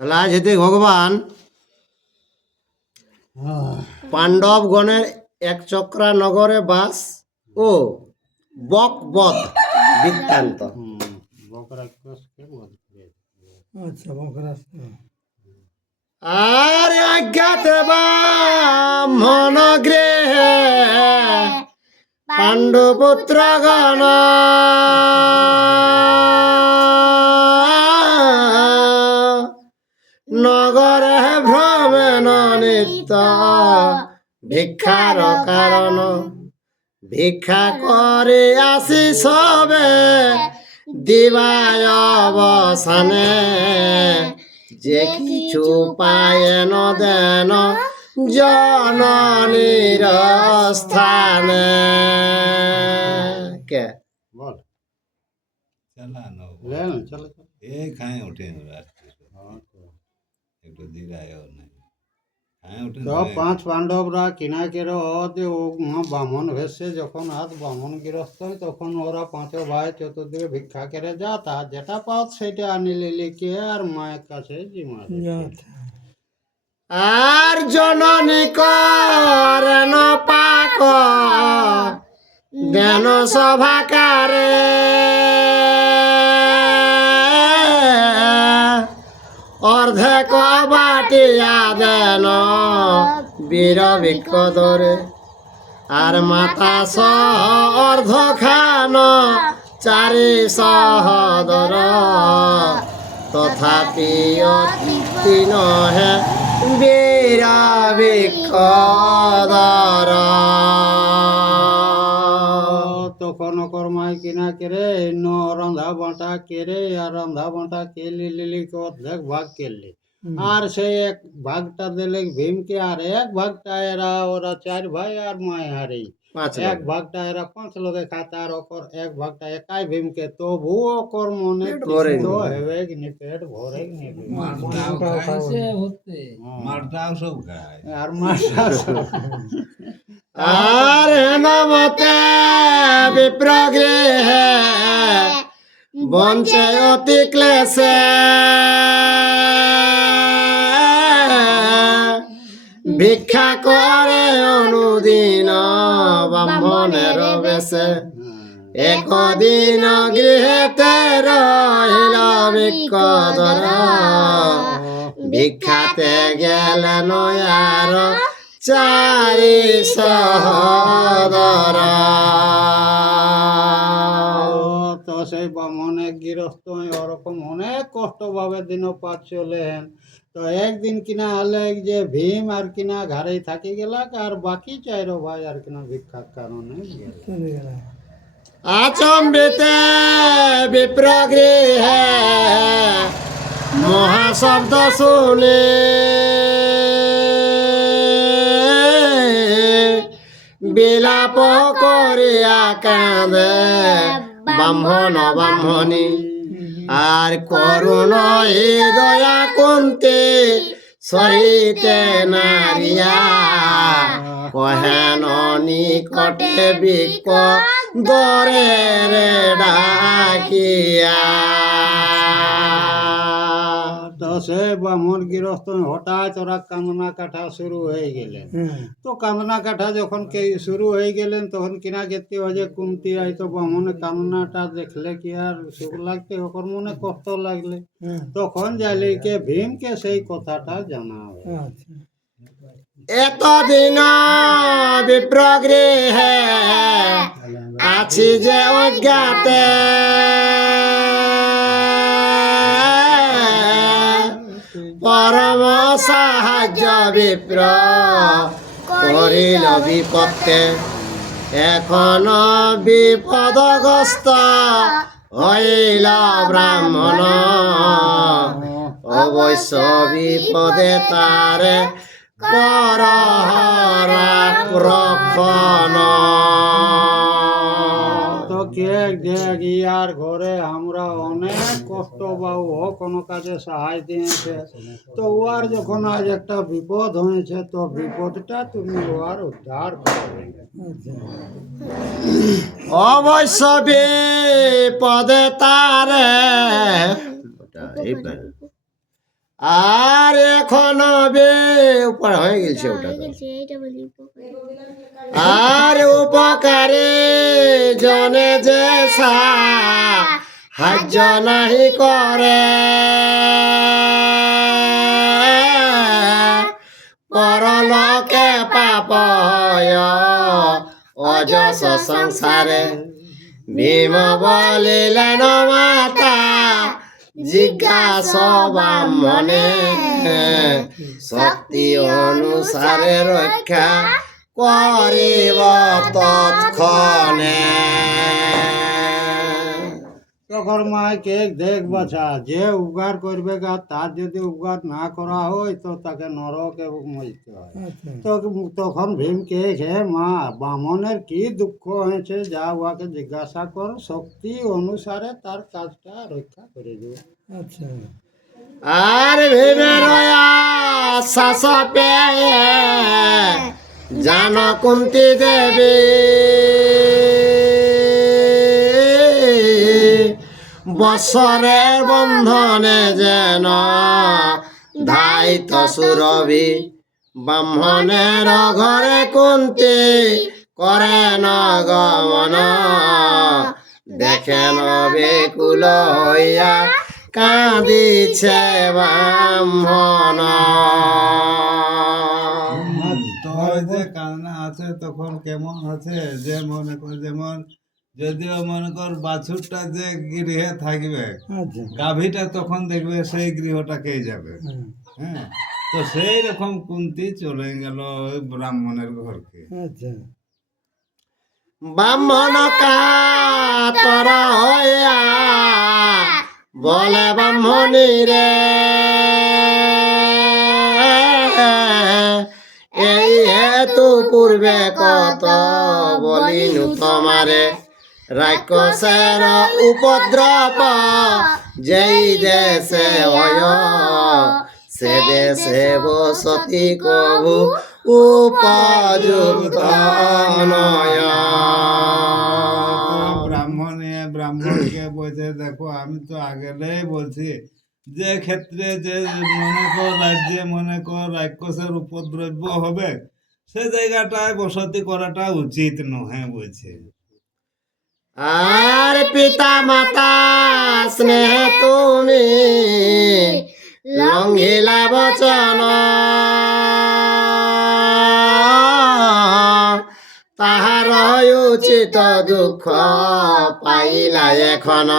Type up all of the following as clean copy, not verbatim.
তাহলে আজ হেতে ভগবান পাণ্ডবগণের এক চক্রা নগরে বাস ও বকবধ বৃত্তান্ত। আচ্ছা বকরা আর অজ্ঞাতে ব্রাহ্মণ গৃহে পাণ্ডুপুত্রগণ নগরে ভ্রমেণ নিত্য ভিক্ষার কারণ ভিক্ষা করে আসি সবে দিবায় অবসানে যে কিছু পায়েন দেন জননীর স্থানে। কে বল চালানো চলো এ খায় ওঠে একটু দিরায়ও নাই খায় ওঠে তো পাঁচ পাণ্ডবরা কিনাকের বামন ভেসে যখন হাত বামন গৃহস্থ হয় তখন ওরা পাঁচো ভাই চতুর্দিকে ভিক্ষা করে যা তা যেটা পাও সেটা আনিলে লিখে আর মায়ের কাছে জিমা রেখে। আর জননী করেন পাক দেন সভাকারে অর্ধেক বাটিয়া দেন বীর ভিক্ষ ধরে আর মাতা সহ অর্ধ খান চারি সহদর তথাপি অতৃপ্তি নহে বীর ভিক্ষ ধর। তখন কর্মায় কিনা কেরে ন রন্ধা বাঁটা কেরে আর রন্ধা বাঁটা কেলি লিলিকে অর্ধেক ভাগ কেলি আর সেই এক ভাগটা দিলে ভীমকে আর এক ভাগটা ওরা চার ভাই আর মায় হারি এক ভাগটা এরা পাঁচ লোকে খাতে আর ওকর এক ভাগটা একাই ভীমকে তবুও ওকর মনে ভরে তো হেবে নি পেট ভরে নি মারটাও সব খায় আর মাসা আর হেমমতে বিপ্রগৃহে বঞ্চে অতি ক্লেশে ভিক্ষা করে অনুদিন ব্রাহ্মণের বেশে একদিন গৃহেতে রহিল ভিক্ষ ধর ভিক্ষাতে গেলেন আর চারি সহদর। তো সেই বামনে গৃহস্থ ওরকম অনেক কষ্ট ভাবে দিন পার চলেন। তো একদিন কিনা হলে যে ভীম আর কিনা ঘরেই থাকি গেল আর বাকি চার ভাই আর কিনা ভিক্ষার কারণে গেল। আচম্বিতে বিপ্রগৃহে মহাশব্দ শুনে বিলাপ করিয়া কাঁদে ব্রাহ্মণ ব্রাহ্মণী আর করুণ দয়া কুন্তে সহিতে নারিয়া কহেন নিকটে ভিক্ষ দরে রে ডাকিয়া। তো সে ব্রাহ্মণ গৃহস্থ হঠাৎ ওরা কান্দনা কাটা শুরু হয়ে গেলেন। তো কান্দনা কাটা যখন শুরু হয়ে গেলেন তখন কিনা যেতে হয় যে কুন্তি হয়তো ব্রাহ্মণের কান্দনাটা দেখলে কি আর সুখ লাগতে ওর মনে কষ্ট লাগলে তখন যাইলে কে ভীমকে সেই কথাটা জানাবে। এতদিন বিপ্রগৃহে আছি যে অজ্ঞাতে পরম সাহায্য বিপ্র করিল বিপত্তে এখন বিপদগ্রস্ত হইল ব্রাহ্মণ অবশ্য বিপদে তারে রক্ষণ। তো কে দেখ ইয়ার ঘরে আমরা অনেক কষ্ট বা ও কোনো কাজে সাহায্য দিয়েছে তো ওর যখন আজ একটা বিপদ হয়েছে তো বিপদটা তুমি ওর উদ্ধার করবে। অবশ্য বিপদে তারে আর এখনো উপর হয়ে গেছে ওটা তো। আর উপকারে জনে যে সাহায্য নাহি করে, পরলোকে পাপয় অযশ সংসারে। ভীম বলিলেন মাতা জিজ্ঞাসা ব্রাহ্মণে, শক্তি অনুসারে রক্ষা করিব তৎক্ষণে। তখন মাকে দেখ বাছা, যে উপকার করবে গা তার যদি উপকার না করা হয় তো তাকে নরকে মরতে হয়। আচ্ছা তো তখন ভীমকে হে মা, বামনের কি দুঃখ হয়েছে, যা উহাকে জিজ্ঞাসা কর, শক্তি অনুসারে তার কাজটা রক্ষা করে দেব। আচ্ছা আর ভীমের শ্বাস পেয়ে জান কুন্তি দেবী, বৎসরের বন্ধনে যেন ধাইত সুরভি। ব্রাহ্মণের ঘরে কুন্তি করে ন গমন, দেখেন বেকুল হইয়া কাঁদিছে ব্রাহ্মণ। তোর যে কান্না আছে তখন কেমন আছে, যে মনে কর যেমন যদিও মনে কর বাছুরটা যে গৃহে থাকবে, আচ্ছা গাভীটা তখন দেখবে সেই গৃহটাকেই যাবে। হ্যাঁ, হ্যাঁ, তো সেই রকম কুন্তি চলে গেল ওই ব্রাহ্মণের ঘরকে। আচ্ছা ব্রাহ্মণ কাতর হইয়া বলে ব্রাহ্মণী রে, এই হেতু পূর্বে কত বলিনু তোমারে, রাক্ষসের উপদ্রব যেই দেশে হয়, সে দেশে বসতি কভু উপযুক্ত নয়। ব্রাহ্মণকে বলছে, দেখো আমি তো আগেই বলছি যে ক্ষেত্রে যে মনে কর রাজ্যে মনে কর রাক্ষসের উপদ্রব্য হবে, সে জায়গাটায় বসতি করাটা উচিত নহে বলছে। আর পিতা মাতা স্নেহ তুমি লঙ্ঘিলা বচন, তাহার উচিত দুঃখ পাইলা এখন,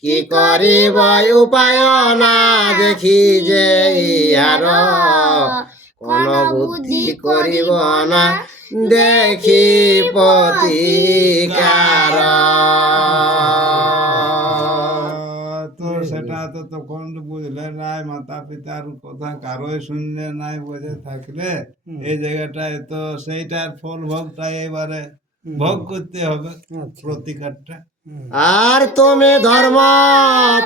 কি করিব উপায় না দেখি যে ইহার, কোন বুদ্ধি করিব না দেখি প্রতিকার। তো সেটা তো তখন বুঝলে নাই, মাতা পিতার কথা কারোই শুনলে নাই, বসে থাকলে এই জায়গাটায় তো সেইটার ফল ভোগটা এবারে ভোগ করতে হবে, আচ্ছা প্রতিকারটা। হুম, আর তুমি ধর্ম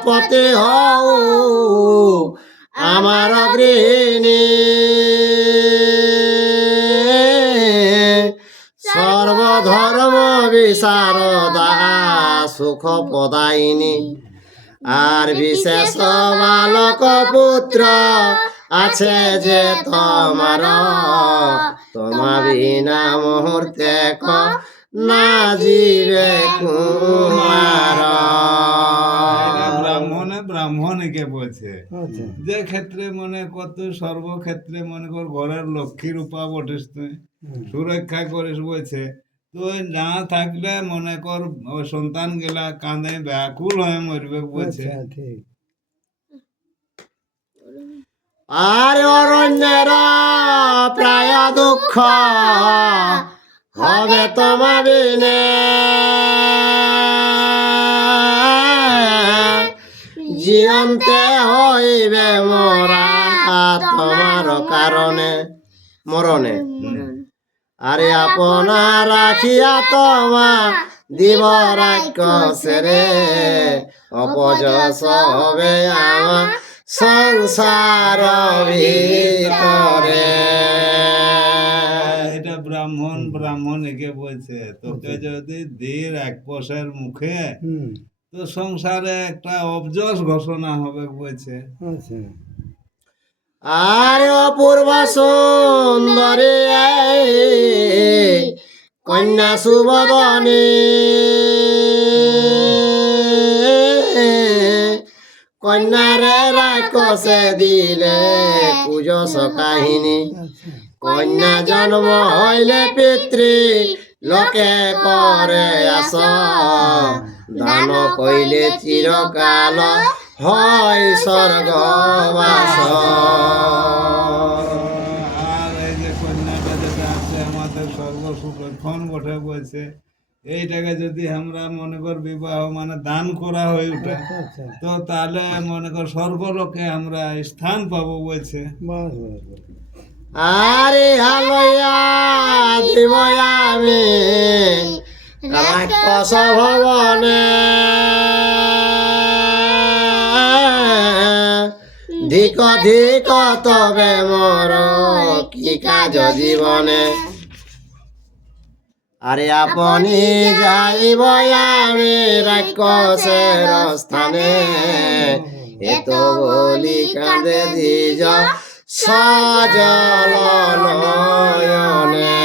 পতি হও আমার গৃহিণী, সর্বধর্ম বিশারদা সুখ প্রদায়িনী। আর বিশেষ বালক পুত্র আছে যে তোমার, তোমা বিনা মুহূর্তে না জীবে কুমার। এটা ব্রাহ্মণকে বলছে, আচ্ছা যে ক্ষেত্রে মনে কর তুই সর্বক্ষেত্রে মনে কর ঘরের লক্ষ্মী রূপা বটিস, তুই হুম, সুরক্ষা করিস বলছে। তুই না থাকলে মনে কর ওই সন্তান গেলা কাঁদে ব্যাকুল হয়ে মরবে বলছে। আচ্ছা ঠিক আর অরণ্যের প্রায় দুঃখ হবে তোমা বিনে, জিয়ন্তে হইবে মোরা তোমার কারণে মরণে। আরে আপনা রাখিয়া তোমা দিব রাক্ষসেরে, অপযশ হবে আমার সংসার ভিতরে। এটা ব্রাহ্মণকে বলছে, তোকে যদি দির এক পয়সার মুখে, হুম তো সংসারে একটা অবজস ঘোষণা হবে বলছে। আচ্ছা আরে অপূর্ব সুন্দরী কন্যা সুবদনে কন্যারে রাক্ষসে দিলে কুজস কাহিনী আচ্ছা কন্যা জন্ম হইলে পিতৃ লোকে করে আস দান কইলে চিরকাল হয় স্বর্গবাস। আর এই যে কন্যাটা যেটা আছে আমাদের সর্বসুলক্ষণ বটে বলছে, এইটাকে যদি আমরা মনে কর বিবাহ মানে দান করা হয়ে ওঠে, আচ্ছা তো তাহলে মনে কর স্বর্গলোকে আমরা স্থান পাবো বলছে। বাস বাস বাস আরে হালয়া দিব আমি রাক্ষস ভবনে ধিক ধিক তবে মোর কি কাজ জীবনে। আরে আপনি যাইব আমি রাক্ষসের স্থানে এত বলি কাঁদে দ্বিজ সজল নয়নে।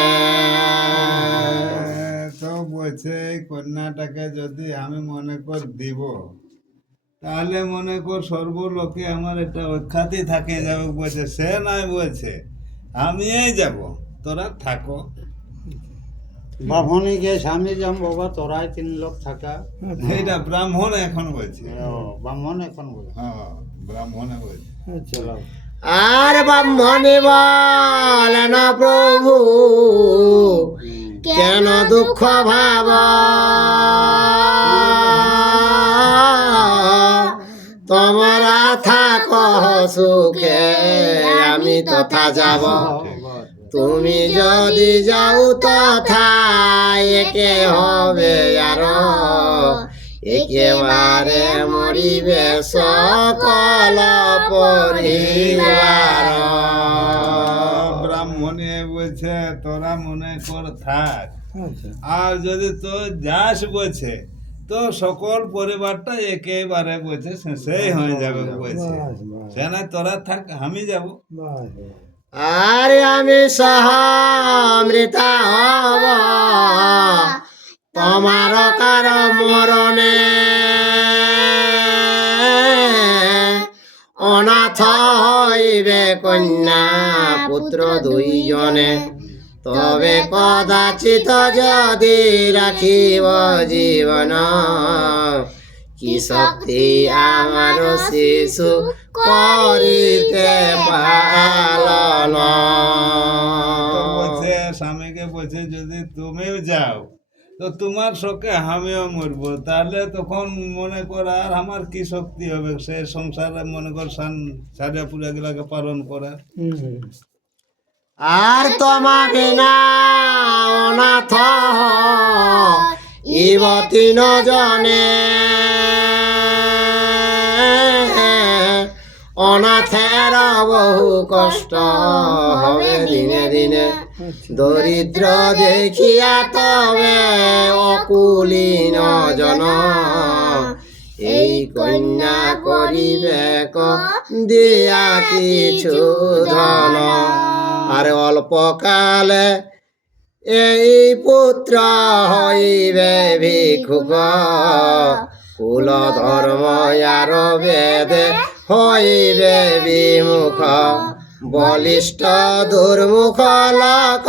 তো বলছে এই কন্যাটাকে যদি আমি মনে কর দিব, তাহলে মনে কর সর্বলোকে আমার একটা অখ্যাতি থাকে যাবে বলছে। সে নাই বলছে আমিই যাব, তোরা থাকো। বামনি গে স্বামী যাম বাবা তোরাই 3 লোক থাকা। এইটা ব্রাহ্মণ এখন বলছে। ব্রাহ্মণ এখন বলে হ্যাঁ, ব্রাহ্মণে বলছে। আচ্ছা আর ব্রাহ্মণে বলেন প্রভু কেন দুঃখ ভাব তোমরা থাক সুখে আমি তথা যাব। তুমি যদি যাও তথা একে হবে আর একেবারে মরিবে সকল পরিবার। ব্রাহ্মণে বলছে তোরা মনে কর থাক, আচ্ছা আর যদি তো যাস বলছে তো সকল পরিবারটা একেবারে বলছে সেই হয়ে যাবে বলছে। বাস বাস সে না তোরা থাক আমি যাব। বাস বাস আর আমি সহামৃতা হব তোমার কার মরণে অনাথ হইবে কন্যা পুত্র দুইজনে তবে কদাচিৎ যদি রাখিব জীবন কি শক্তি আমার শিশু করিতে পালন। তো বলছে স্বামীকে বলছে যদি তুমিও যাও তো তোমার শোকে আমিও মরবো, তাহলে তখন মনে কর আর আমার কি শক্তি হবে সে সংসারে মনে কর সারিয়া পুরা গুলাকে পালন করার। আর তোমা বিনা অনাথ ইব 3 জনে অনাথের বহু কষ্ট হবে দিনে দিনে দরিদ্র দেখিয়া তবে অকুলীন জন এই কন্যা করিবে দিয়া কিছু ধন। আর অল্প কালে এই পুত্র হইবে ভিক্ষুক কুল ধর্ম আর বেদে হইবে বিমুখ বলিষ্ঠ দুর্মুখ লোক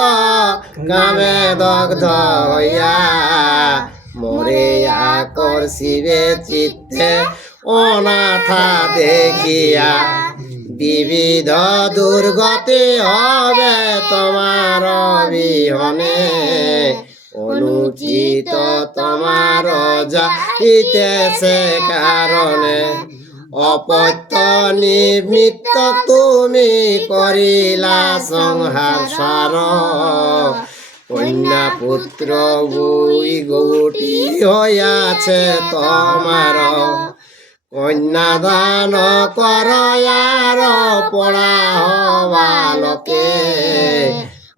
কামে দগ্ধ হইয়া মরিয়া করছিবে চিত্তে অনাথা দেখিয়া বিবিধ দুর্গতি হবে তোমার বিহনে অনুচিত তোমার যাইতেছে কারণে অপত্য নিমিত্ত তুমি করিলা সংহার কন্যা পুত্র বুই গৌটি হইয়াছে তোমার কন্যা দান করয়ার পড়া হবা লোকে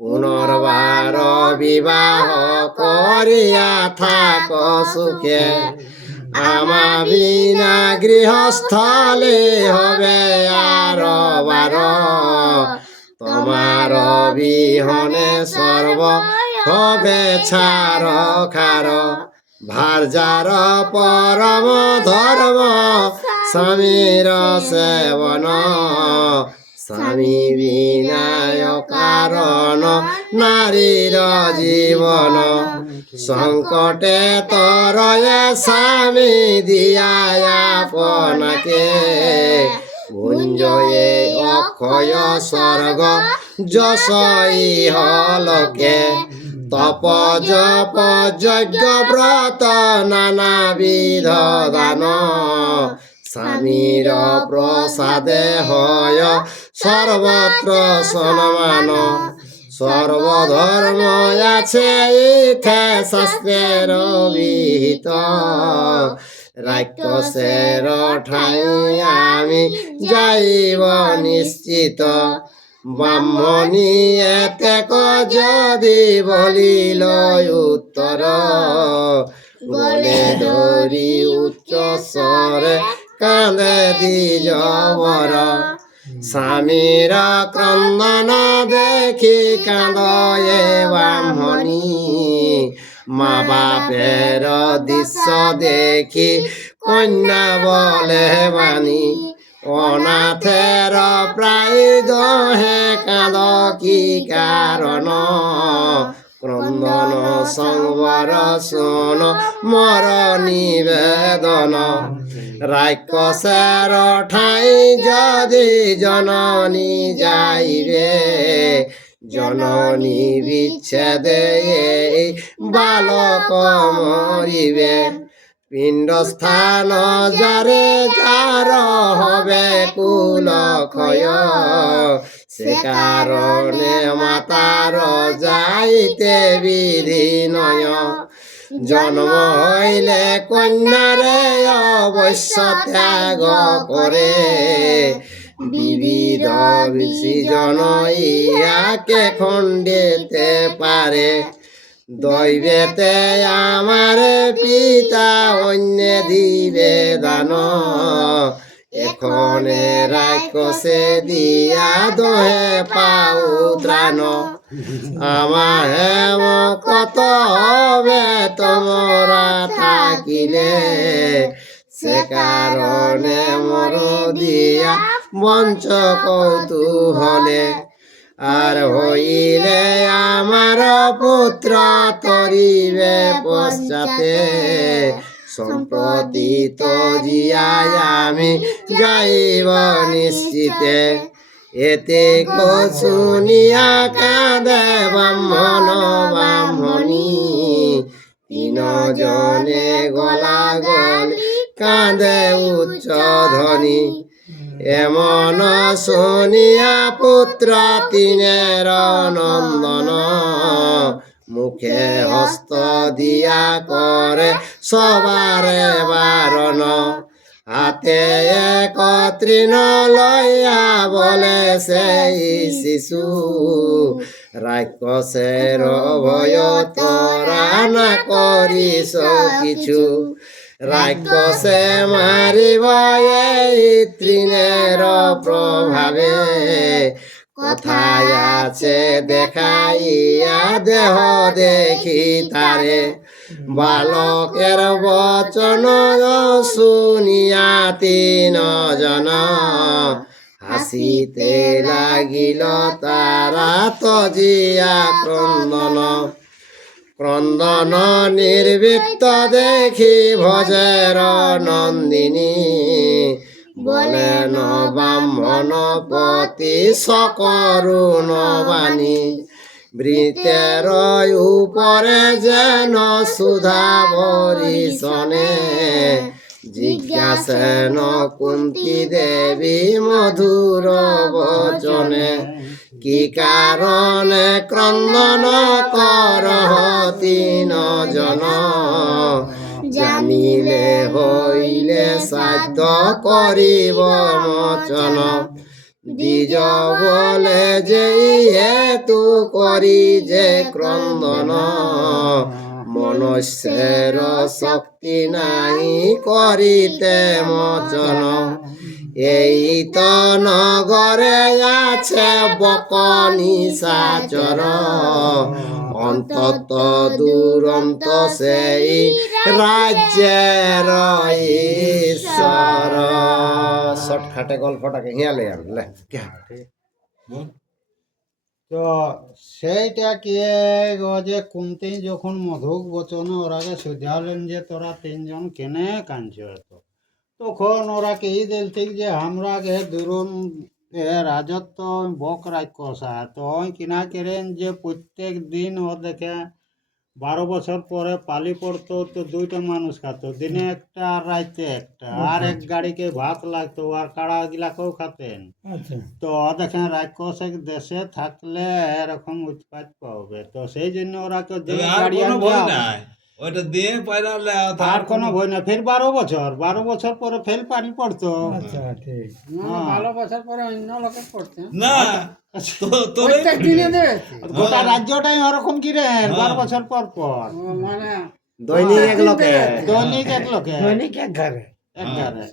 পুনর্বার বিবাহ করিয়া থাক সুখে আমা বিনা গৃহস্থলে হবে আর বার তোমার বিহনে সর্ব হবে ছার খার ভার যার পরম ধর্ম স্বামীর সেবন স্বামী বিনায় কারণ নারীর জীবন সংকটে তরয়ে স্বামী দিয়ায় আপনাকে গুঞ্জয়ে অক্ষয় স্বর্গ যশই হলকে তপ জপ যজ্ঞ ব্রত নানাবিধ দান স্বামীর প্রসাদে হয় সর্বত্র সম্মান সর্বধর্ম আছে ইথে শাস্ত্রের বিহিত রাক্ষসের ঠাই আমি যাইব নিশ্চিত ব্রাহ্মণী এতেক যদি বলিল উত্তর গলে ধরি উচ্চ স্বরে কাঁদে দ্বিজবর স্বামীর ক্রন্দন দেখি কাঁদয়ে ব্রাহ্মণী মা বাপের দৃশ্য দেখি কন্যা বলে বাণী অনাথের প্রায় দহে কাঁদ কি কারণ ক্রন্দন সংবর শোন মর নিবেদন রাক্ষসের ঠাই যদি জননী যাইবে জননী বিচ্ছেদে বালক মরিবে পিণ্ড স্থান যারে যার হবে কুল ক্ষয় সে কারণে মাতার যাইতে বিধি নয় জন্ম হইলে কন্যারে অবশ্য ত্যাগ করে বিবিধ সৃজন ইহাকে খণ্ডিতে পারে দৈবেতে আমার পিতা অন্য দিবে দান এখনে রাক্ষসে দিয়া দহে পাউ ত্রাণ আমার হেম কত হবে তোমরা থাকিলে সে কারণে মর দিয়া বঞ্চ কৌতূহলে আর হইলে আমার পুত্র তরিবে পশ্চাতে সম্প্রতি তো জিয়ায় আমি যাইব নিশ্চিতে এতে শুনিয়া কাঁদে ব্রাহ্মণ ব্রাহ্মণী তিন জনে গলা গলি কাঁদে উচ্চ ধ্বনি এমন শুনিয়া পুত্র তিনের নন্দন মুখে হস্ত দিয়া করে সবারে বারণ হাতে এক তৃণ লইয়া বলে সেই শিশু রাক্ষসের ভয় তোরা না করিস কিছু রাক্ষসে মারিব এই তৃণের প্রভাবে কথায় আছে দেখাইয়া দেহ দেখি তারে বালকের বচন শুনিয়া তিন জন হাসিতে লাগিল তারা তজিয়া ক্রন্দন ক্রন্দন নির্বৃত্ত দেখি ভজের নন্দিনী বলেন ব্রাহ্মণ পতি সকরুণ বাণী বৃতের উপরে যেন সুধা বরিশনে জিজ্ঞাসেন কুন্তি দেবী মধুর বচনে কি কারণে ক্রন্দন করহ তিন জন জানিলে হইলে সাধ্য করিব মোচন দ্বিজ বলে যে হেতু করি যে ক্রন্দন মনুষ্যের শক্তি নাই করিতে মোচন এই তো নগরে আছে বকনি সাচর, অন্তত দুরন্ত সেই রাজ্যের ঈশ্বর। শর্টকাটে গল্পটাকে হিয়ালে আনলে তো সেইটা কে যে কুন্তি যখন মধুক বচনে ওরাকে শুধালেন যে তোরা তিনজন কেনে কাঁদছ এত, তখন ওরা কি দিল ঠিক যে আমরা গে দুরুন রাজত্ব বক রাক্ষসা তো কিনা করেন যে প্রত্যেক দিন ও দেখে 12 বছর পরে পালি পড়তো তো দুইটা মানুষ খাতো, দিনে একটা আর রাইতে একটা, আর এক গাড়িকে ভাত লাগতো আর কাড়া গিলাকেও খাতেন। আচ্ছা তো দেখেন রাক্ষস এক দেশে থাকলে এরকম উৎপাত পাবে, তো সেই জন্য ওরা কেউ তবে আর কোনো ভয় নাই, ওইটা দিয়ে পাইলে আর কোনো ভয় না। ফের 12 বছর পরে ফের পালি পড়তো। আচ্ছা ঠিক। হ্যাঁ। 12 বছর পরে অন্য লোকে পড়তে না তোরে প্রত্যেক দিনে দেবে গোটা রাজ্যটাই ওরকম কি রে 12 বছর পর পর মানে দৈনিক এক লোকে, দৈনিক এক লোকে দৈনিক এক ঘরে। একবারে।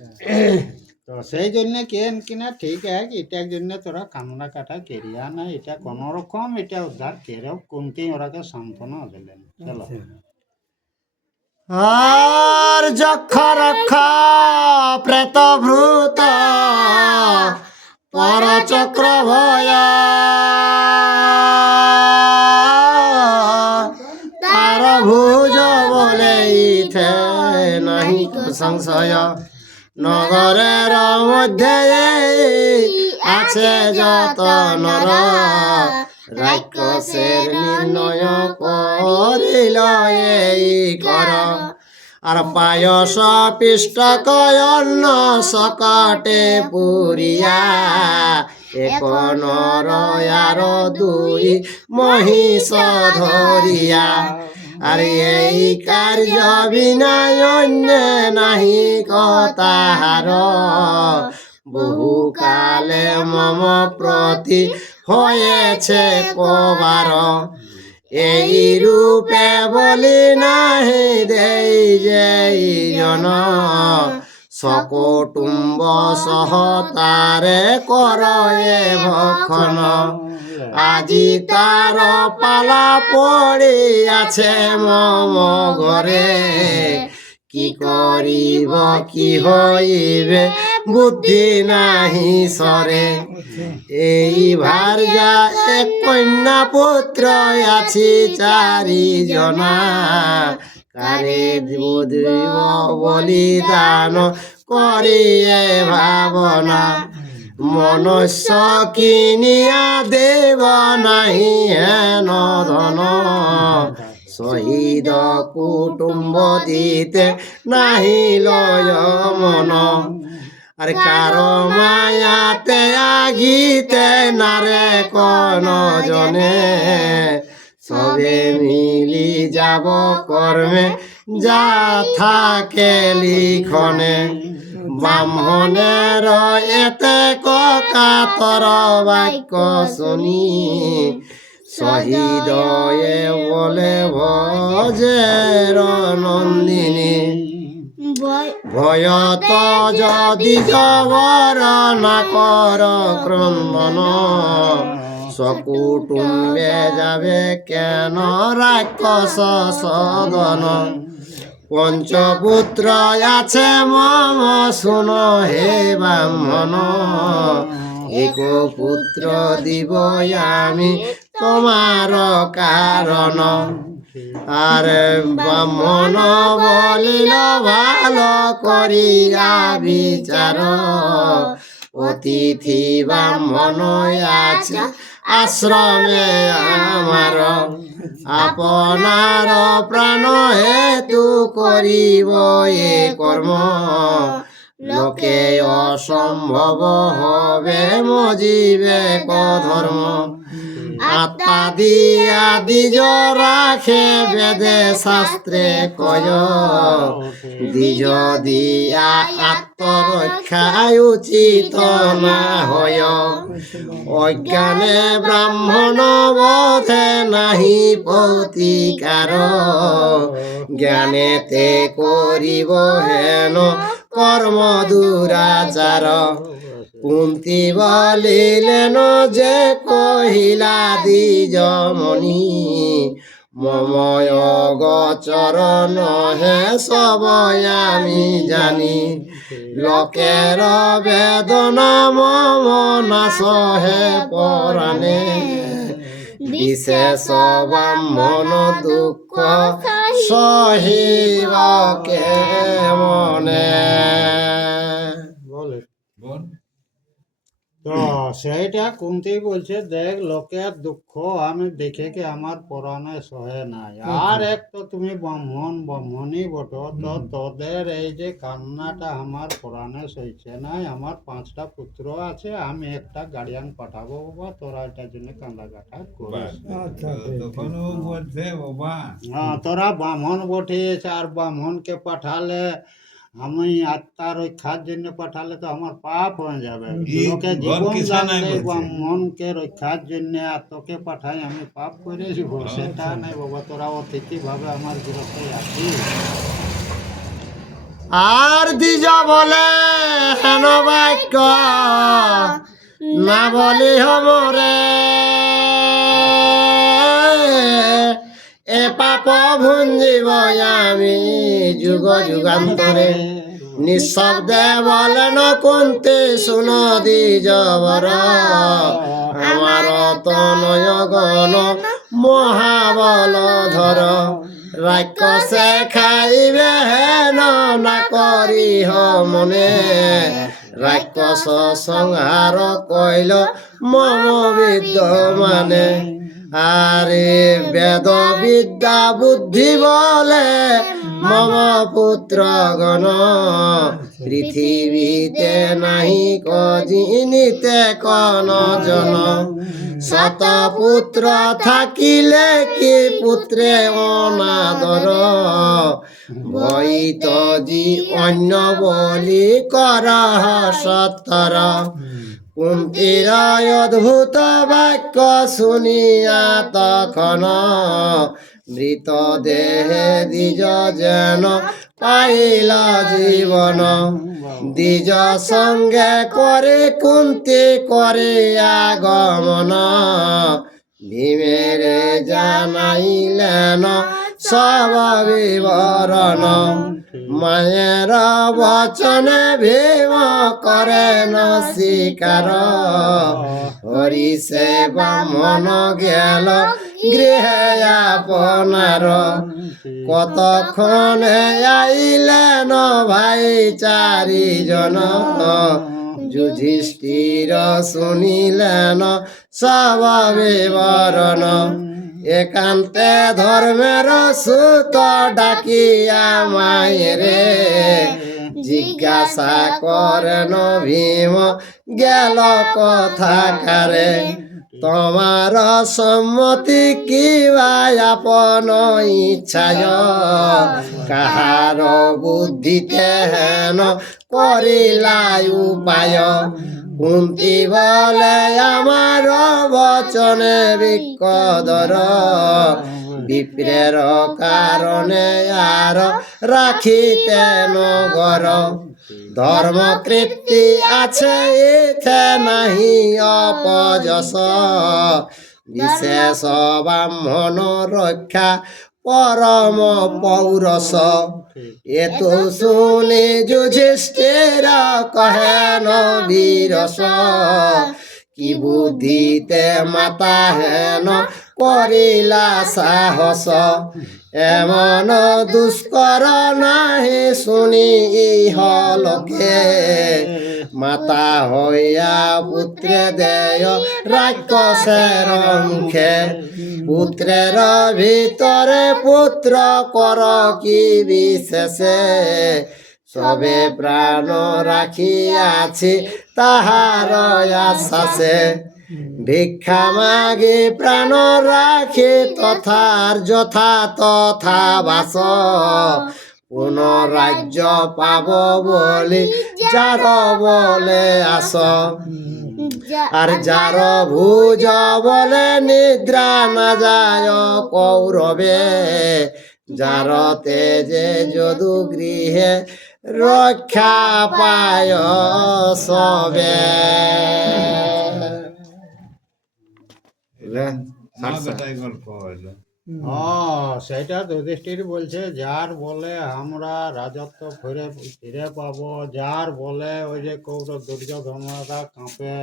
তো সেই জন্য কেন কিনা ঠিক আছে, এটার জন্য তোরা কামনা কাটা কেরিয়া না, এটা কোন রকম এটা উদ্ধার কেরেও কুন্তি ওরাকে সান্ত্বনা দিলেন। চলো আর যক্ষ রক্ষ প্রেত ভূত পরচক্র ভয়, তার ভুজ বলে ইথে নাহি সংশয়, নগরের মধ্যে আছে যত নর, রাক্ষসের নির্ণয় করিল এই কর, আর পায়স পিষ্ট কয়ন্ন সকটে পুরিয়া, এক নর আর দুই মহিষ ধরিয়া, আর এই কার্য বিনায় অন্য নাহি কথার, বহু কালে মম প্রতি হয়েছে কবার, এই রূপে বলি নাহি দেই যেই জন, সকুটুম্ব সহ তারে করয়ে ভক্ষণ, আজি তার পালা পড়িয়াছে মম ঘরে, কি করিব কি হইবে বুদ্ধি নাহি সরে, এই ভার্যা এক কন্যা পুত্র আছি 4 জনা, কারে দিব দিব বলিদান করিয়ে ভাবনা, মনুষ্য কিনিয়া দেব নাহি হেন ধন, শহীদ কুটুম্ব দিতে নাহি লয় মন, আর কারো মায়াতে আগিতে নারে কোন জনে, সবে মিলি যাব কর্মে যা থাকে লিখনে, ব্রাহ্মণের এতে কাতর বাক্য শুনি, শহীদ বলে ভজের নন্দিনী, ভয়ত যদি জবর না কর ক্রন্দন, সকুটুম্বে যাবে কেন রাক্ষস সদন, পঞ্চপুত্র আছে মম শুন হে ব্রাহ্মণ, এক পুত্র দিব আমি তোমার কারণ, আর ব্রাহ্মণ বলিল ভালো করিয়া বিচার, অতিথি ব্রাহ্মণ আছে আশ্রমে আমার, আপনার প্রাণ হেতু করিব এ কর্ম, লোকে অসম্ভব হবে মজিবে ধর্ম, আত্মা দিয়া দ্বিজ রাখে বেদে শাস্ত্রে কয়, দ্বিজ দিয়া আত্মরক্ষায় উচিত না হয়, অজ্ঞানে ব্রাহ্মণ বোধে নাহি প্রতিকার, জ্ঞানেতে করিব হেন কর্ম দুরাচার কুন্তি বলিলেন যে কহিলা দ্বিজমণি মময় গোচর নহে সবই আমি জানি লোকের বেদনা মম না সহে পরাণে বিশেষ ব্রাহ্মণ দুঃখ সহিব কে মনে। বলে বল তো সেইটা কুন্তি বলছে দেখ লোকের দুঃখ আমি দেখে কি আমার পরাণে সহে নাই। আর এক তো তুমি ব্রাহ্মণই বটো, তো তোদের এই যে কান্নাটা আমার পরাণে সইছে নাই। আমার 5টা পুত্র আছে, আমি একটা গার্ডিয়ান পাঠাবো বাবা, তোরা এটার জন্য কান্দা কাটা করিস। আচ্ছা, তখন ও বলছে বাবা হ্যাঁ, তোরা ব্রাহ্মণ বটিস, আর ব্রাহ্মণকে পাঠালে আমি আত্মার রক্ষার জন্য পাঠালে তো আমার পাপ হয়ে যাবে। এই লোকে ঘর জীবন কিসা নাই জানলে বলছে। ব্রাহ্মণকে রক্ষার জন্য আর তোকে পাঠাই আমি পাপ করে যাব, সেটা নাই বাবা। তোরা অতিথি ভাবে আমার গৃহস্থে আছিস। আর দ্বিজ বলে হেন বাক্য না বলি হমরে এ পাপ ভুঞ্জিব আমি যুগ যুগান্তরে নিঃশব্দে বলেন কুন্তি শুন দ্বিজবর আমার তনয় গণ মহাবল ধর রাক্ষসে খাইবে হেন না করিহ মনে রাক্ষস সংহার কইল মম বিদ্যমানে আরে বেদ বিদ্যা বুদ্ধি বলে মম পুত্র গণ পৃথিবীতে নাহি কজিনিতে কোন জন শত পুত্র থাকিলে কি পুত্রে অনাদর বৈত জি অন্য বলি কর সত্তর কুন্তির অদ্ভুত বাক্য শুনিয়া তখন মৃত দেহে দ্বিজ যেন পাইল জীবন দ্বিজ সঙ্গে করে কুন্তি করে আগমন ভীমেরে জানাইলেন সব বিবরণ মায়ের বচনে ভীম করেন স্বীকার হরি সে ব্রাহ্মণ গেল গৃহে আপনার কতক্ষণে আইলেন ভাই 4 জন যুধিষ্ঠির শুনিলেন সব বিবরণ একান্তে ধর্মের সুত ডাকিয়া মায়েরে জিজ্ঞাসা করেন ভীম গেল কথা কারে তোমার সম্মতি কিবা আপন ইচ্ছায় কাহার বুদ্ধিতে হেন করিলাই উপায় কুন্তি বলে আমার বচনে বিকদর বিপ্রের কারণে আর রাখিতে নগর ধর্ম কীর্তি আছে এতে নাহি অপযশ বিশেষ ব্রাহ্মণ রক্ষা পরম পৌরস এত শুনে যুধিষ্ঠির কহেন বীরস কি বুদ্ধিতে মাতা হেন করিলা সাহস এমন দুষ্কর নাহি শুনি ইহ লোকে মাতা হইয়া পুত্রে দেয় রাক্ষসের মুখে পুত্রের ভিতরে পুত্র কর কি বিশেষে সবে প্রাণ রাখিয়াছি তাহার আশ্বাসে ভিক্ষা মাগি প্রাণ রাখি তথার যথা তথা বাস পুনরাজ্য পাব বলি যার বলে আস আর যার ভুজ বলে নিদ্রা না যায় কৌরবে যার তেজে যদু গৃহে রক্ষা পায় সবে মা বেটাই গল্প হইলো সেটা যুধিষ্ঠির বলছে যার বলে আমরা রাজত্ব ফিরে ফিরে পাবো, যার বলে ওই যে কৌর দুর্যোধনরা কাঁপে,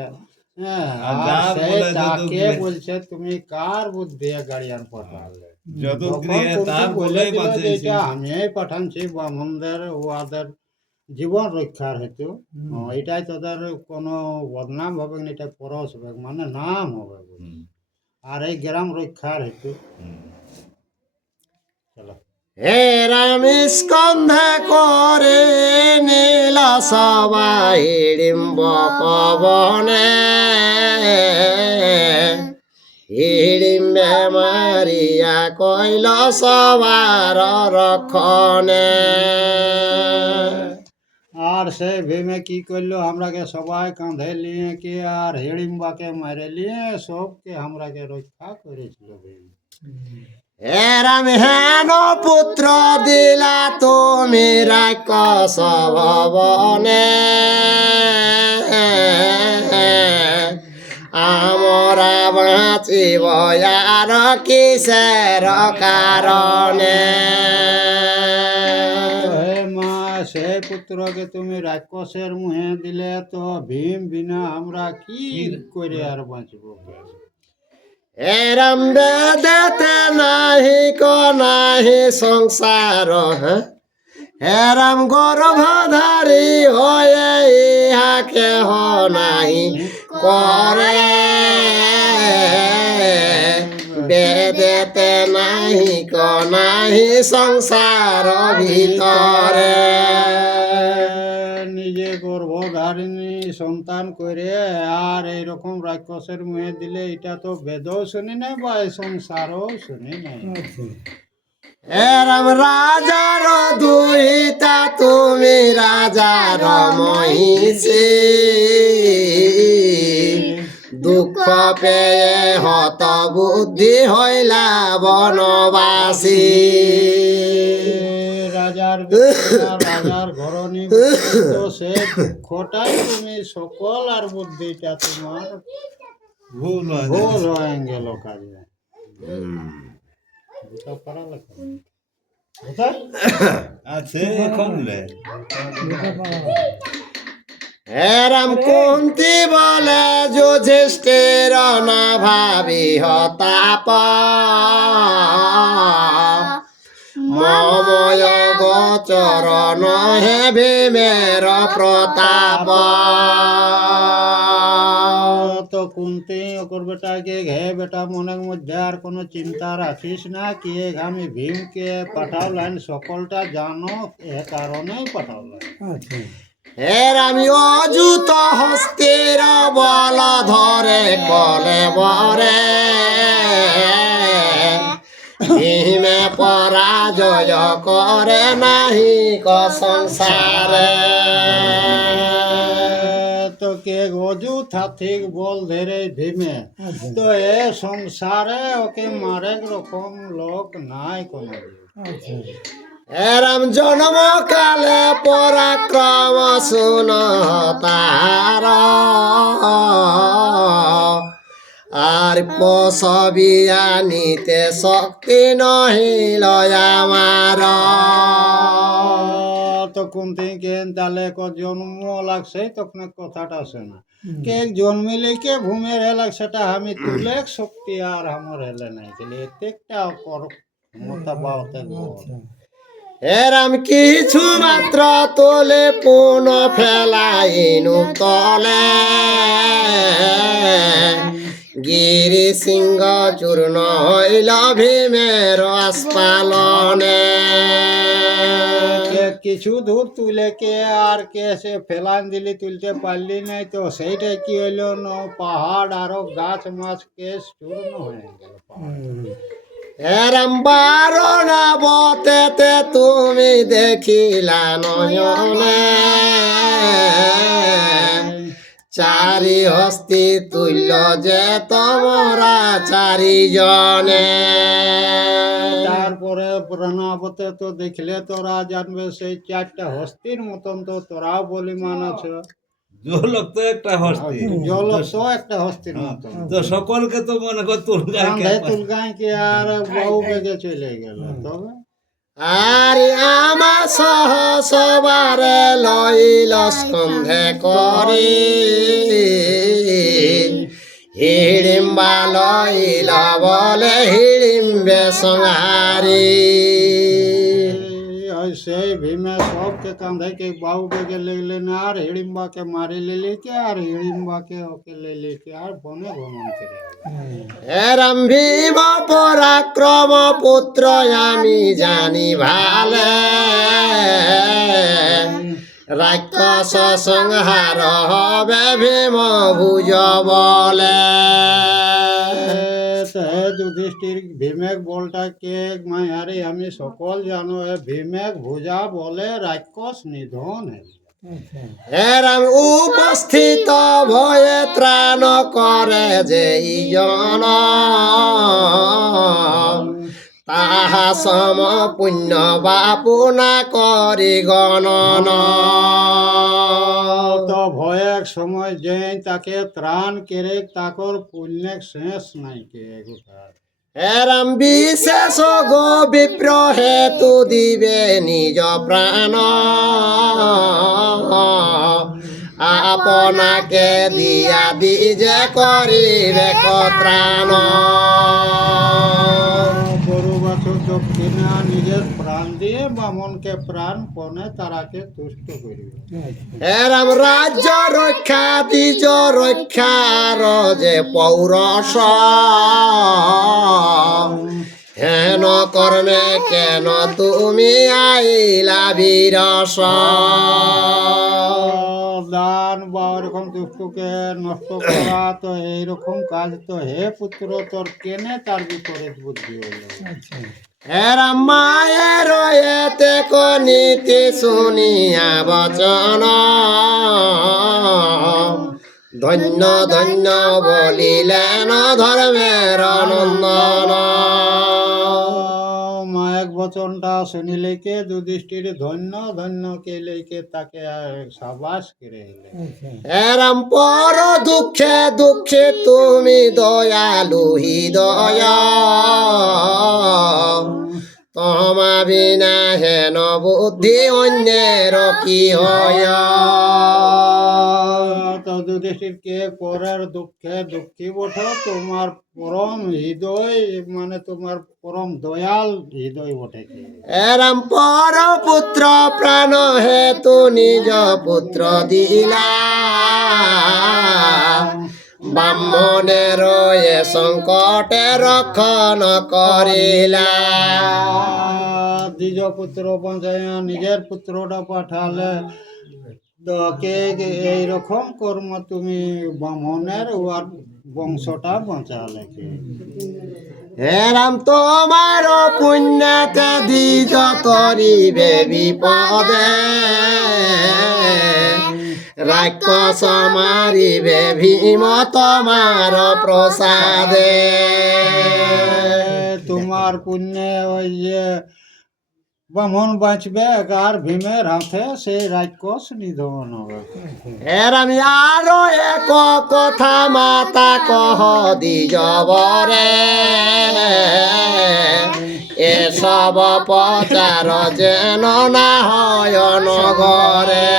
হ্যাঁ, আর আর যার সে বলে তাকে যদুগৃহে- বলছে তুমি কার বুদ্ধি গাড়িয়ান পাঠালে। যত তখন গৃহে কুন্তি তার বলে বলেই দিল যে বাঁচিয়েছি এটা আমিই পাঠানছি ব্রাহ্মণদের ওদের জীবন রক্ষার হেতু। এটাই তোদের কোনো বদনাম হবে না, এটা পরশ হবে মানে নাম হবে বলে। আর এই গ্রাম রক্ষার হেতু। চলো হে রাম স্কন্ধে করে নীল সবাই ডিম্ব পবনে হিড়িম্বে মারিয়া কইল সবার রক্ষণে আর সে ভীমে কি করলো, আমরাকে সবাই কাঁধে নিয়ে কি আর হিড়িম্বাকে মারে নিয়ে সবকে আমরাকে রক্ষা করেছিল ভীম। হে রাম হেন পুত্র দিলা তুমি রাক্ষস ভবনে আমরা বাঁচিব আর কিসের কারণে তো হে মা, সে পুত্রকে তুমি রাক্ষসের মুহে দিলে তো ভীম বিনা আমরা কি করে আর বাঁচবো। এরম বেদেতে নাহি নাহি সংসার এরম গর্ভধারী হয়ে ইহাকে নাহি করে বেদেতে নাহি নাহি সংসার ভিতরে নিজে গর্ভধারিণী সন্তান করে আর এইরকম রাক্ষসের মুহে দিলে এটা তো বেদও শুনি নাই বা এই সংসারও শুনি নাই। এরম রাজার দুইটা তুমি রাজার মহিষী দুঃখ পেয়ে হত বুদ্ধি হইলা বনবাসী রাজার রাজার ঘরণী তো সে দুঃখটাই তুমি সকল আর বুদ্ধিটা তোমার ভুল হয় ভুল হয়ে গেল কাজে। দুটো পড়ালেখা কোথায়? আছে শুনলে এরম কুন্তি বলে যুধিষ্ঠির না ভাবি হতাপ মময় গোচর নহে ভীমের প্রতাপ তো কুন্তি ওকর বেটাকে ঘে বেটা মনের মধ্যে আর কোনো চিন্তা রাখিস না, কি আমি ভীমকে পাঠাওলাম সকলটা জানো এ কারণেই পাঠাওলাম। এরম অযুত হস্তির বল ধরে কলে বরে ভীমে পরাজয় করে নাহি ক সংসারে তো কে অযুথা ঠিক বল ধরে ভীমে, তো এ সংসারে ওকে মারেক রকম লোক নাই কোনো। এরম জন্ম কালে পরাক্রম শুন তার আর পশবিয়া নিতে শক্তি নহিল আমার তো কুন্তি কে তাহলে জন্ম লাগছে তখন কথাটা আছে না, কে জন্মিলে কে ভূমের হেলাক সেটা আমি তুলে শক্তি আর আমার হেলে নাই গেলে এতেকটা কর ক্ষমতা বা অতেক বল। এরম কিছু মাত্র তোলে পুন ফেলাইনু তলে গিরি সিংহ চূর্ণ হইল ভীমের আস্পালনে কে কিছু দূর তুলে কে আর কে সে ফেলান দিলি তুলতে পারলি নাই, তো সেইটাই কি হইলো ন পাহাড় আরো গাছ মাছ কে চূর্ণ হয়ে গেল পাহাড়। এরম বারণা বতেতে তুমি দেখিলা নয়নে চারি হস্তি তুল্য যে তোমরা চারিজনে। তারপরে প্রণাবতে তো দেখলে তোরা জানবে সেই চারটা হস্তির মতন তো তোরাও বলিমান আছে। জলক তো একটা হস্তি, জল তো একটা হস্তির মতন। তো সকলকে তো মনে কর তোর কাঁধে তুলগাঁকে আর বহু বেগে চলে গেল। তবে আর আমা সহ সবারে লইল স্কন্ধে করি, হিড়িম্বা লইল বলে হিড়িম্বে সংহারি। সেই ভীমে সবকে কাঁধে के बाहु बेगे ले लेने আর হিড়িম্বা কে মারি ले लेके আর হিড়িম্বা के ओके ले लेके আর বনে ভ্রমণ করে এরম ভীম পরাক্রম পুত্র আমি জানি ভালে, রাক্ষস সংহার হবে ভীম ভুজ বলে। হে যুধিষ্ঠির ভীমেক বলটা কে মায়ারে আমি সকল জানো এ ভীমেক ভুজা বলে রাক্ষস নিধন হে। এরম উপস্থিত ভয়ে ত্রাণ করে যেই জন, তাহা সম পুণ্য বাপু না করি গণন। তো ভয়েক সময় যে তাকে ত্রাণ কেরে তাকর পুণ্যের শেষ নাই কে গোটা। এরম বিশেষ গো বিপ্র হেতু দিবে নিজ প্রাণ, আপনাকে দিয়া দিজে করিবে ত্রাণ। গরু বাছুর দক্ষিণা নিজের প্রাণ দিয়ে বামনকে প্রাণপণে তারাকে তুষ্ট করিবে। এরম রাজ্য রক্ষা দ্বিজ রক্ষার যে পৌরষ, হেন কর্মে কেন তুমি আইলা বিরস। দান বা ওরকম দুষ্টকে নষ্ট করা তো এইরকম কাজ তো হে পুত্র তোর কেনে তার বিপরীত বুদ্ধি হলো। এরম মায়ের এতে নীতি শুনিয়া বচন, ধন্য ধন্য বলিলেন ধর্মের নন্দন। মায়ের বচনটা শুনিলে কে যুধিষ্ঠির ধন্য ধন্য কে লেকে তাকে সাবাস করে এলে। এরম পর দুঃখে দুঃখে তুমি দয়ালু হৃদয়, তোমা বিনা হেন বুদ্ধি অন্যের কি হয়। তো যুধিষ্ঠির কে পরের দুঃখে দুঃখী বটে, তোমার পরম হৃদয় মানে তোমার পরম দয়াল হৃদয় বটে কে। এরম পর পুত্র প্রাণ হেতু নিজ পুত্র দিলা, ব্রাহ্মণের এ সংকটে রক্ষণ করিলা। দ্বিজ পুত্র পঞ্চায়া নিজের পুত্রটা পাঠালে তো কে এইরকম কর্ম তুমি ব্রাহ্মণের ওর বংশটা বাঁচালে কে। এরম তোমার পুণ্যতে দ্বিজ তরিবে বিপদে, রাক্ষস মারিবে ভীম তোমার প্রসাদে। তোমার পুণ্যে ওই যে ব্রাহ্মণ বাঁচবে আর ভীমের হাতে সেই রাক্ষস নিধন হবে। এরম আরো এক কথা মাতা কহ দ্বিজবরে, এসব প্রচার যেন না হয় নগরে।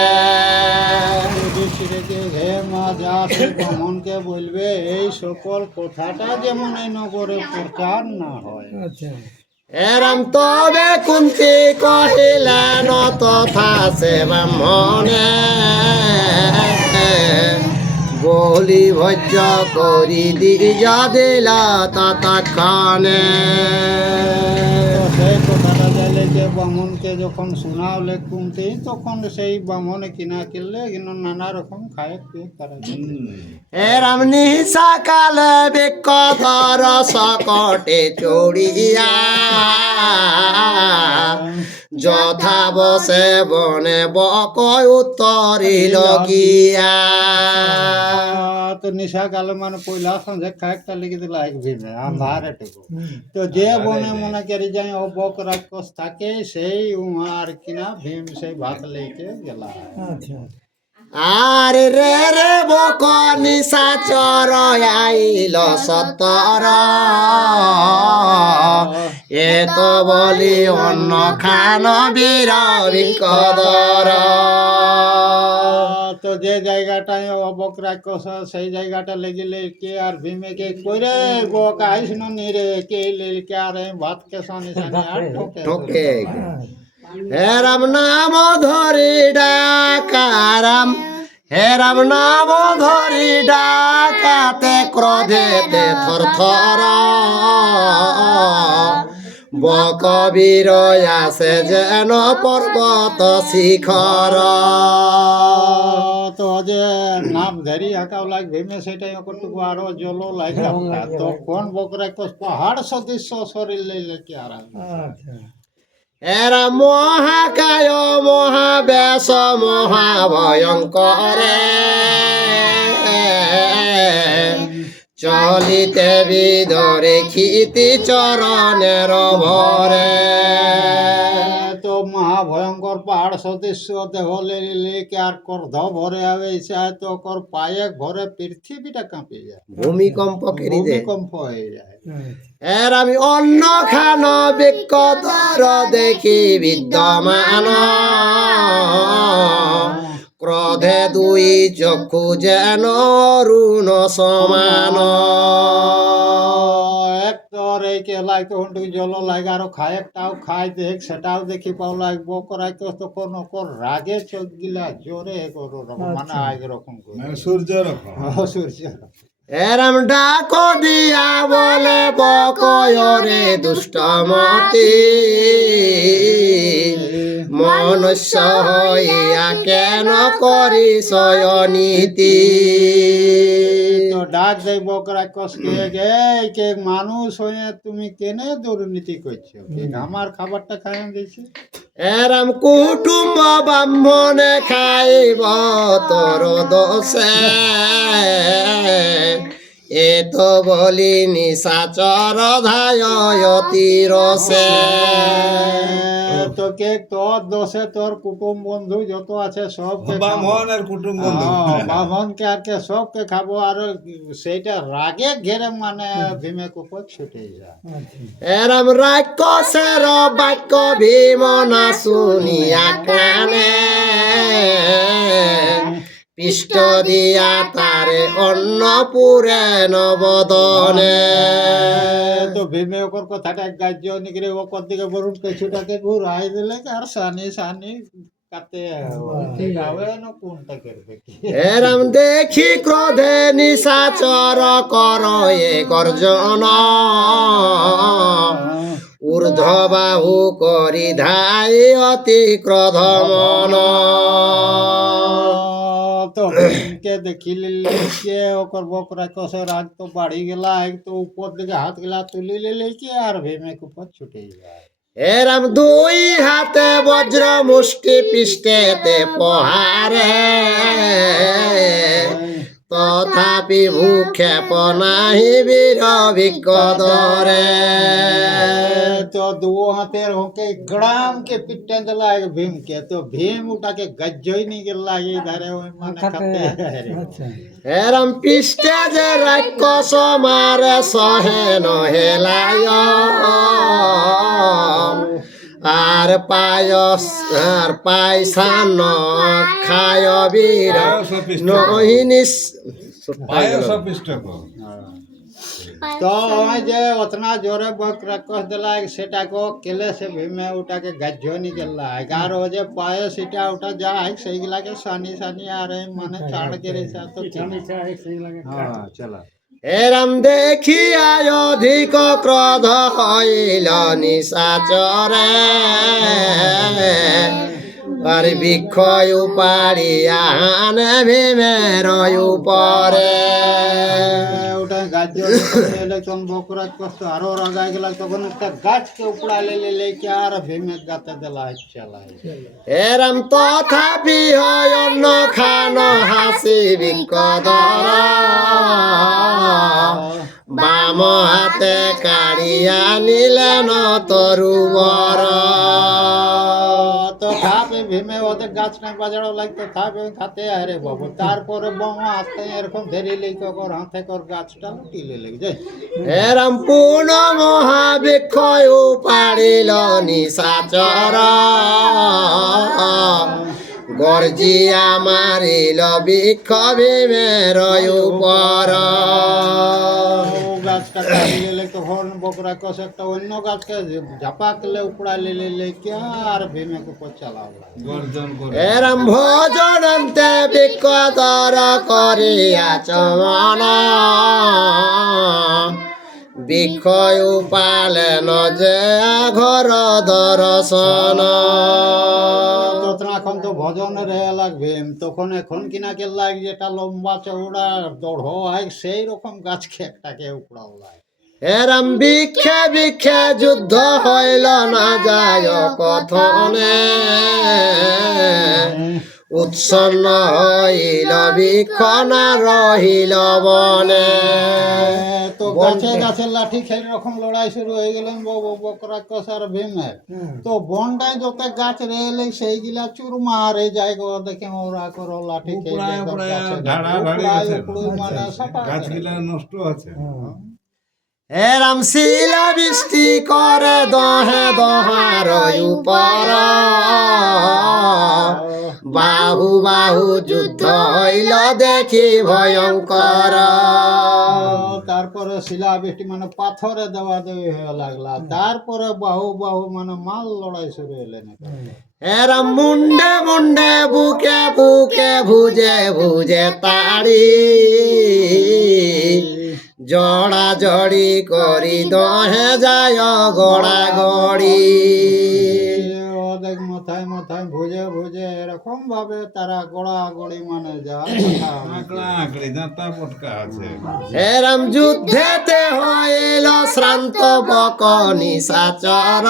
যুধিষ্ঠিরকে হে মা যা সে ব্রাহ্মণকে বলবে এই সকল কথাটা যেমন এই নগরে প্রচার না হয়। এরম তবে কুন্তি কহিলেন তথা সে ব্রাহ্মণে, বলি ভোজ্য করি দ্বিজ দিল ততক্ষণে। তো সেই কথাটা যাইলে যে ব্রাহ্মণকে যখন শোনাওলে কুন্তি তখন সেই ব্রাহ্মণে কিনা কিনলে কিন্তু নানা রকম খায় পিয়ে তারা এরম নিশা কালে বিকটর সকটে চড়িয়া, যথা বসে বনে বকয় উত্তরিল গিয়া তো নিশা কালে মানে পয়লা সঞ্জে খাইটা লিখে দিল এক ভীমে আন্ধারে টেকো তো যে বনে মনে করি যাই ও বক রাক্ষস থাকে সেই আর কিনা ভীম সেই ভাত লেকে গেলা আচ্ছা আর রে রে বক নিশাচর আইল সতর এ তো বলি অন্য খান বীর বিকদর তো যে জায়গাটায় অবক রাক্ষস সেই জায়গাটা লেগিলে কে আর ভীমেকে কইরে বক আইস নি রে কে লেকে আর ভাত কে সানি সানি আর ঠকে ঠকে হে রাম নাম ধরি ডাকারাম হে রাম নাম ধরি ডাকাতে ক্রোধেতে থর থর বকবীর আসে যেন পর্বত শিখর তো যে নাম ধরি হাঁকাও লাগ ভীমে সেটাই অকটুকু আরো জলো লাগে তখন বক রাক্ষস পাহাড় সদৃশ্য শরীর লইলে কি আর আচ্ছা এরা মহাকায় মহাবেশ মহাভয়ঙ্করে চলিতে বিদরে খিতি চরণের ভরে তো মহাভয়ঙ্কর পাহাড় সদৃশ্য দেহ লেকে আর ক্রোধ ভরে হবে তো কর পায়ে ভরে পৃথিবীটা কাঁপে যায় ভূমিকম্প কেরি দে ভূমিকম্প হয়ে যায় এর আমি অন্য খান বিকদর দেখি বিদ্যমান ক্রোধে দুই চক্ষু যেন অরুণ সমান এক তো রেখে লাই তখন জল লাগে আরো খায়কটাও খাই দেখ সেটাও দেখি পাও লাগবো করাই তো কোনো রাগে চোখ গিলা জোরে করো মানে আগ রকম করে মানে সূর্য রকম সূর্য এরম ডাক দিয়া বলে বকয়রে দুষ্টমতি মনুষ্য হইয়া কেন করি সয়নীতি তো ডাক দেই বকরা কষকে গে কে মানুষ হয়ে তুমি কেনে দুর্নীতি করছো আমার খাবারটা খাইয়ে দিয়েছি এরম কুটুম্ব ব্রাহ্মণে খাইব তোর দোষে এ তো বলি নিশাচর ধায়তি রসে তো কে তোর দোষে তোর কুটুম বন্ধু যত আছে সবকে ব্রাহ্মণ আর কুটুম্ব বন্ধু ব্রাহ্মণকে আর কে সবকে খাবো আর সেইটা রাগে ঘেরে মানে ভীমে কুপর ছুটে যায় এরম রাক্ষসের বাক্য ভীম না শুনিয়া কানে পৃষ্ঠ দিয়া তারে অন্ন পুরে নবদনে তো ভীমে ওকর কথাটা গাজ্য নিগরে ওকর দিকে বরুণ কিছুটাকে ঘুরাই দিলে আর সানি সানি কাতে হবে না কোনটা করবে এরম দেখি ক্রোধে নিশাচর কর এ গর্জন ঊর্ধ্ব বাহু করি ধাই অতি ক্রোধ মন তো কে দেখিলে কে ওকর বকরা কসে রাগ তো বাড়ি গেলা এক তো উপর দিকে হাত গেলা তুলি লে কি আর ভীমে কুপর ছুটে যায় এরম দুই হাতে বজ্র মুষ্টি পিষ্টেতে পহারে তথাপি ভূক্ষেপ নাহি বীর বিকদরে तो दो हाथेर होके ग्राम के पिट्टे दिला भीम के तो भीम उठा के गज्जो ही नहीं गिर लागे इधर माने खाते আচ্ছা এরম পিষ্টে যে রাক্ষস মারে সহে নহেলায় আর পায়স আর পায়সান খায় বীর নহিনিস পায়স পিষ্টক तो जे उतना जोरे बक रखस दिला सेटा को केले से भीमे उठा के गज्जो नहीं गिर लागे गार हो जे पाए सीटा उठा जाए सही गिला के सानी सानी आ रहे माने चाड़ के रे सा तो सही लगे हां चला এরম দেখিয়া অধিক ক্রোধ হইল নিশাচরে আর বিক্ষয় উপাড়িয়া হানে ভীমের উপরে उठा গাছ এলে তখন বকরাজ কষ্ট আরো রাগাই গেল, তখন একটা গাছকে উপড়া লেকে আর ভীমের গাতে দিলা চালাই। এরম তথাপি হয় অন্য খানো হাসি বিকদর, বাম হাতে কাড়িয়া নিলেন তরুবর। তথাপি ভীমে ওদের গাছ নাই বাজারও লাগতো, তথাপি খাতে আরে বাবু। তারপরে বোমা আসতে এরকম ধরে লেগে কর হাতে কর গাছটা টিলে লেগে যায়। এরম পূর্ণ মহাবিক্ষয় উপাড়িল নিশাচর, গর্জিয়া মারিল বৃক্ষ ভীমের উপর। গাছটা কাটিয়ে লে তখন বকরা কষ একটা অন্য গাছকে ঝাপাকলে উপড়া লেকে আর ভীমেকে উপর চালাও। গর্জন করে এরম ভোজনন্তে বিকদর করিয়া চমন, বিক্ষয় উপালেন যে ঘর দর্শন। এখন তো ভজনে রে লাগবে, তখন এখন কিনা কে লাগ যেটা লম্বা চৌড়া দৌড় হয় সেই রকম গাছকে একটাকে উপড়াও লাগে। এরম বিক্ষে বিক্ষে যুদ্ধ হইল না যায় কথনে, উৎসন্ন হইল বৃক্ষ না রহিল বনে। তো গাছে গাছে লাঠি খেলে রকম লড়াই শুরু হয়ে গেলেন বকরা কষার ভীমের। তো বনটায় যত গাছ রয়েলে সেইগুলা চুরমারে যায় গো, দেখে ওরা করো লাঠি উপড়ায় উপড়ায় ধাড়াধাড়ি মানে গাছগুলা নষ্ট আছে। এরম শিলা বৃষ্টি করে দহে দহার উপর, বাহু বাহু যুদ্ধ হইল দেখি ভয়ঙ্কর। তারপরে শিলা বৃষ্টি মানে পাথরে দেওয়া দেওয়া হয়ে লাগলা। তারপরে বাহু বাহু মানে মাল লড়াই শুরু হলেন। এরম মুন্ডে মুন্ডে বুকে বুকে ভুজে ভুজে তাড়ি, জড়া জড়ি করি দহে যায় গড়া গড়ি। ওদের মাথায় মাথায় ভুজে ভুজে এরকম ভাবে তারা গোড়া গড়ি মানে যায়। আঁকড়া আঁকড়ি দাঁতা পটকা আছে। এরম যুদ্ধেতে হইল শ্রান্ত বক নিশাচর,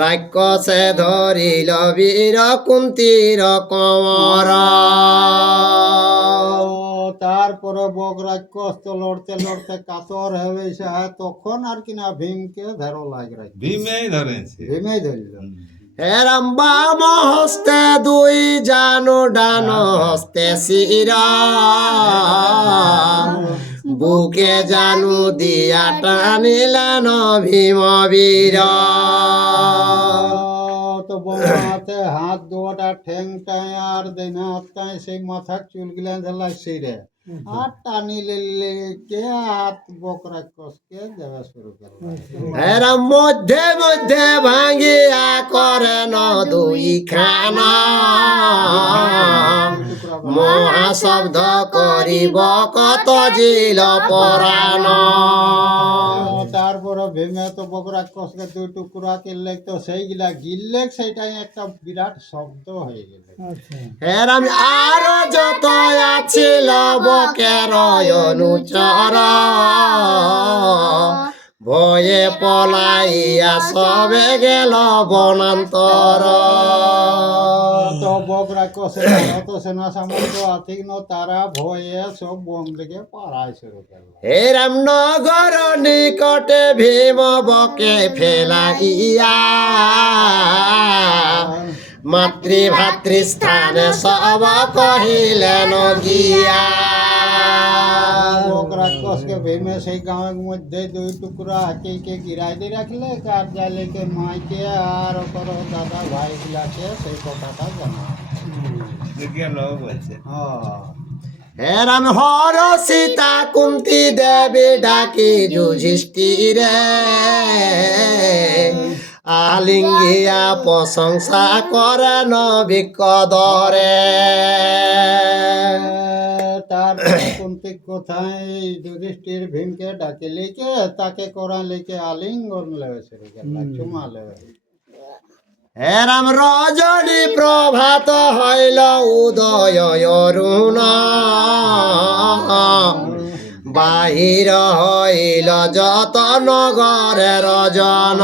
রাক্ষসে ধরিল বীর কুন্তীর কমর। তারপরে বকরাজ কষ্ট লড়তে লড়তে কাতর হবে তখন আর কিনা ভীমকে ধরো লাগে। ভীমেই ধরেছে। ভীমেই ধরল। এরম বাম হস্তে দুই জানু ডান হস্তে শিরা, বুকে জানু দিয়া টানিলেন ভীম বীর। তো বোমাতে হাত দুটা ঠেংটায় আর দেন হাতটায় সেই মাথার চুল গিলা ধরলা সিরে আর টানি লেকে হাত বকরা কষকে দেওয়া শুরু করল। এরম মধ্যে মধ্যে ভাঙ্গিয়া করেন দুই খানা, মহাশব্দ করিব কত জিল পরাণ। তারপরে ভীমে তো বকরা কষকে দুই টুকরা কিনলে তো সেইগুলা গিললে সেইটাই একটা বিরাট শব্দ হয়ে গেল। এরম আরো যত আছিল বকের অনুচর, ভয়ে পলাইয়া সবে গেল বনান্তর। তো বকরা কষে অত সেনা সামন্ত আর্থিক তারা ভয়ে সব বন থেকে পাড়ায় শুরু করল। এরম নগর নিকটে ভীম বকে ফেলাইয়া, মাতৃভাতৃ স্থানে সব কহিলেন গিয়া। বকরা কষকে ভীমে সেই গাঁয়ের মধ্যে দুই টুকরা হাতিকে গিরাই দিয়ে রাখলে কার জালেকে মাইকে আর ওপর দাদা ভাই গুলাকে সেই কথাটা জানা। গেল বলছে। এরম হর সীতা কুন্তি দেবী ডাকি যুধিষ্ঠিরে, আলিঙ্গিয়া প্রশংসা করেন বিকদরে। তারপরে কুন্তি কোথায় যুধিষ্ঠির ভীমকে ডাকে লিখে তাকে করা লিখে আলিঙ্গন লেবে শুরু করল, চুমা লেবে। এরম রজনী প্রভাত হইল উদয় অরুণ, বাহির হইল যত নগরের জন।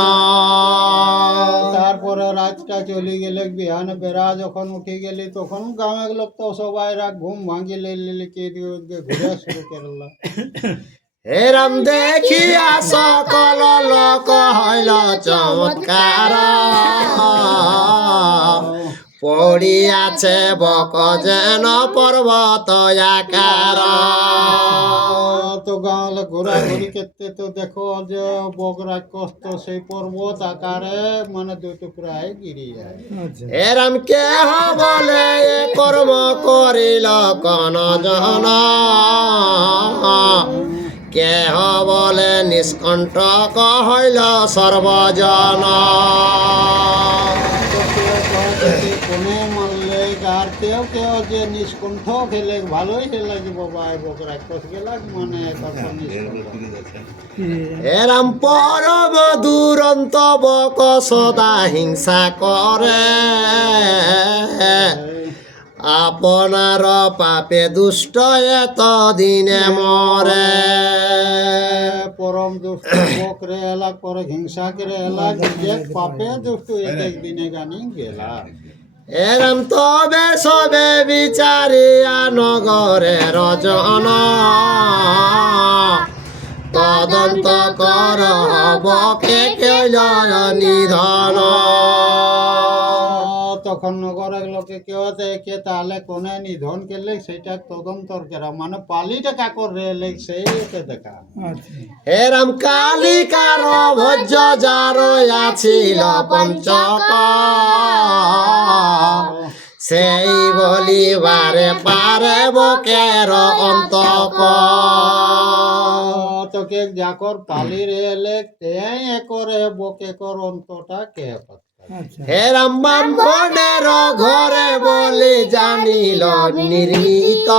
তারপরে রাতটা চলে গেলে বিহানে বেড়া যখন উঠে গেলি তখন গ্রামের লোক তো সবাই ঘুম ভাঙি লেলিকে ঘুরে শুরু করল। এরম দেখিয়া সকল লোক হইল চমৎকার, পড়িয়াছে বক যেন পর্বত আকার। তো গাঁলে ঘোরাঘুরি করতে তো দেখো যে বক রাক্ষস তো সেই পর্বত আকারে মানে দুই টুকরায় গিরি যায়। আচ্ছা এরম কেহ বলে এ কর্ম করিল কোন জন, কেহ বলে নিষ্কণ্টক হইল সর্বজন। কোনে মারলে আর কেউ কেউ যে নিষ্কণ্ঠ খেলে ভালোই খেলে যে বাবা বক রাক্ষস গেলাক মানে তখন নিষ্কণ্ঠ। এরম পরম দুরন্ত বক সদা হিংসা করে, আপনার পাপে দুষ্ট এত দিনে মরে। পরম দুষ্ট বকরে এলাক পরে হিংসা করে এলাক যে পাপে দুষ্ট এক দিনে গানি গেলা। এরম তবে সবে বিচারিয়া নগরের জন, তদন্ত কর বকে কইল নিধন। তখন নগরের লোকে কেউ দেখে তাহলে কোনে নিধন করলে সেটা তদন্তর করা মানে পালিটা কাকর রেলে সেইটা দেখা। আচ্ছা এরম কালিকার ভোজ্য যার আছিল পঞ্চক, সেই বলিবারে পারে বকের অন্তক। তোকে যাকর পালি রেলে তে করে বকে কর অন্তটা কে পাত্তা। আচ্ছা হেরাম ব্রাহ্মণের ঘরে বলি জানিল নির্মিত,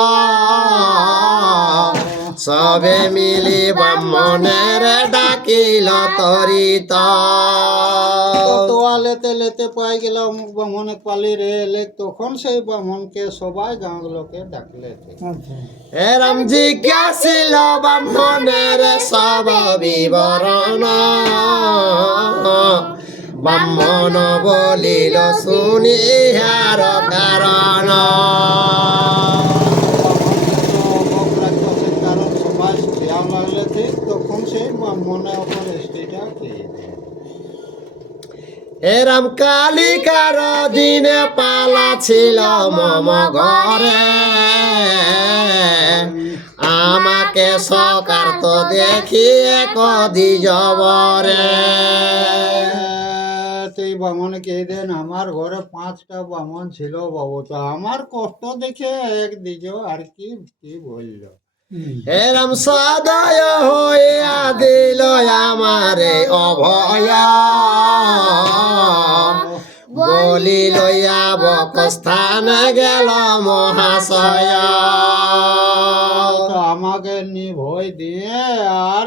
সবে মিলি ব্রাহ্মণের ডাকিল তরিত। লেতে লেতে পাই গেলাম ব্রাহ্মণে পালি রেলে তখন সেই ব্রাহ্মণকে সবাই গাঁর লোকে ডাকলে। আচ্ছা এরম জিজ্ঞাসিল ব্রাহ্মণের সব বিবরণ, ব্রাহ্মণ বলিল শুনি হার কারণ। কারণ সবাই দেওয়া লাগলে ঠিক তখন সেই ব্রাহ্মণের ওপর স্টেটা খেয়ে দেয়। এরম কালিকার দিনে পালা ছিল মম ঘরে, আমাকে সকার তো দেখিয়ে কদি জবরে। তুই ব্রাহ্মণ কে দেন আমার ঘরে 5টা ব্রাহ্মণ ছিল বাবু, তো আমার কষ্ট দেখে এক দিজ আর কি কি বলল। এরম সদয় হইয়া দিল আমারে অভয়, বলি লইয়া বক স্থানে গেল মহাশয়। তো আমাকে নিভয় দিয়ে আর